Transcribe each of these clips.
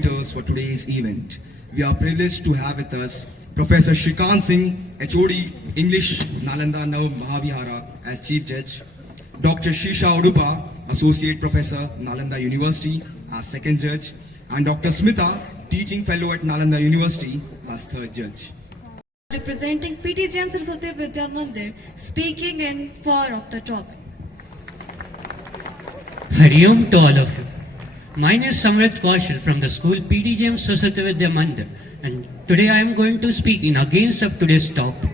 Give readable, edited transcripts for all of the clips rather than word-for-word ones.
moderators for today's event. We are privileged to have with us Professor Shrikant Singh, HOD, English, Nalanda Nav Mahavihara as Chief Judge, Dr. Shisha Udupa, Associate Professor, Nalanda University as Second Judge, and Dr. Smita, Teaching Fellow at Nalanda University as Third Judge. Representing PTGM Saraswati Vidya Mandir, speaking in favor of the topic. Hari Om to all of you. My name is Samrit Kaushal from the school PTGM Saraswati Vidya Mandir, and today I am going to speak in against of today's topic.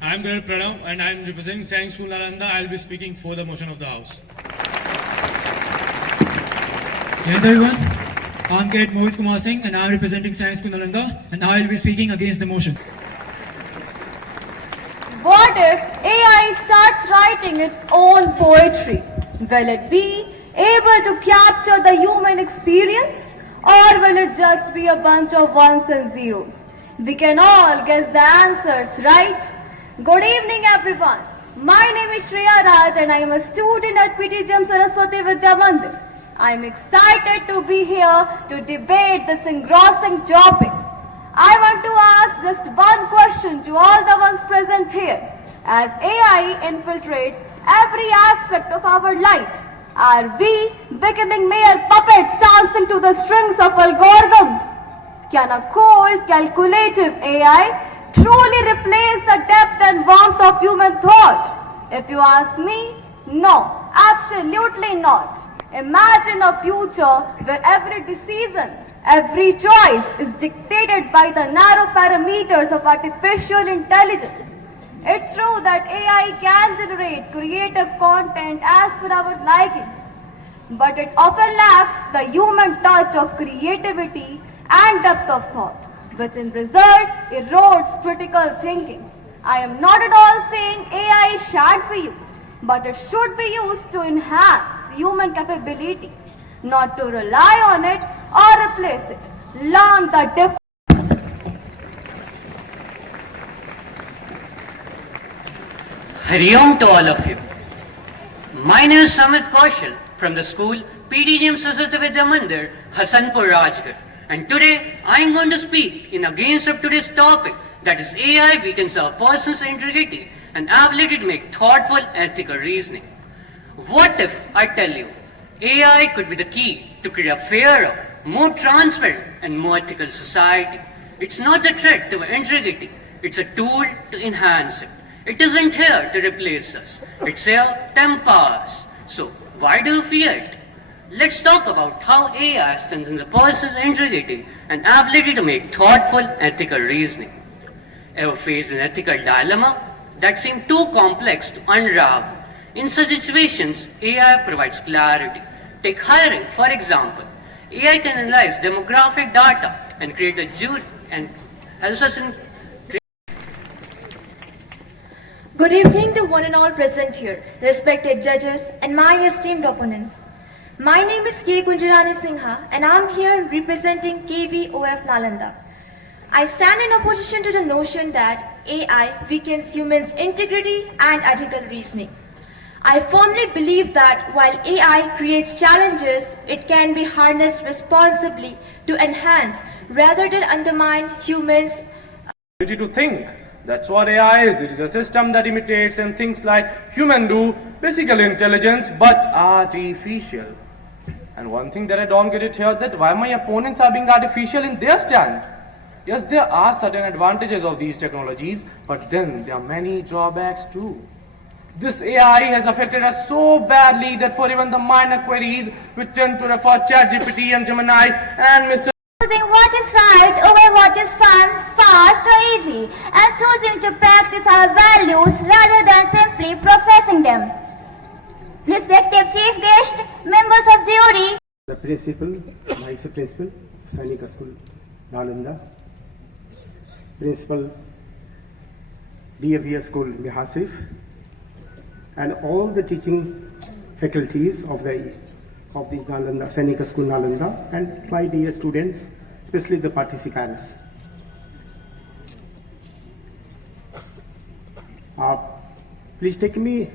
I am Gaurav Pranav and I am representing Science School Nalanda. I will be speaking for the motion of the House. Jai everyone. I am Cadet Mohit Kumar Singh and I am representing Science School Nalanda, and I will be speaking against the motion. What if AI starts writing its own poetry? Will it be able to capture the human experience, or will it just be a bunch of ones and zeros? We can all guess the answers, right? Good evening everyone. My name is Shreya Raj and I am a student at PTGM Saraswati Vidya Mandir. I am excited to be here to debate this engrossing topic. I want to ask just one question to all the ones present here. As AI infiltrates every aspect of our lives, are we becoming mere puppets dancing to the strings of algorithms? Can a cold, calculative AI truly replace the depth and warmth of human thought? If you ask me, no, absolutely not. Imagine a future where every decision, every choice is dictated by the narrow parameters of artificial intelligence. It's true that AI can generate creative content as per our likings, but it often lacks the human touch of creativity and depth of thought, which in result erodes critical thinking. I am not at all saying AI shan't be used, but it should be used to enhance human capabilities, not to rely on it or replace it. Learn the difference. Hari Om to all of you. My name is Samrit Kaushal from the school PTGM Saraswati Vidya Mandir, Hasanpur, Rajgarh. And today I am going to speak in against of today's topic, that is AI weakens a person's integrity and ability to make thoughtful, ethical reasoning. What if I tell you AI could be the key to create a fairer, more transparent and more ethical society? It's not a threat to integrity, it's a tool to enhance it. It isn't here to replace us, it's here to empower us. So why do you fear it? Let's talk about how AI strengthens a person's integrity and ability to make thoughtful, ethical reasoning. Ever faced an ethical dilemma that seemed too complex to unravel? In such situations, AI provides clarity. Take hiring, for example. AI can analyze demographic data and create a jury and helps us in. Good evening to one and all present here, respected judges and my esteemed opponents. My name is K. Kunjarani Singha and I am here representing KVOF Nalanda. I stand in opposition to the notion that AI weakens humans' integrity and ethical reasoning. I firmly believe that while AI creates challenges, it can be harnessed responsibly to enhance rather than undermine humans' ability to think. That's what AI is. It is a system that imitates and thinks like human do, basically intelligence, but artificial. And one thing that I don't get it here, that why my opponents are being artificial in their stand. Yes, there are certain advantages of these technologies, but then there are many drawbacks too. This AI has affected us so badly that for even the minor queries, we tend to refer ChatGPT and Gemini and Mr. Choosing what is right over what is fun, fast or easy, and choosing to practice our values rather than simply professing them. Respective chief guest, members of jury, the principal, vice principal, Sainika School, Nalanda, principal, DAVS School, Mihasif, and all the teaching faculties of the Nalanda, Sainika School, Nalanda, and my dear students, especially the participants. Please take me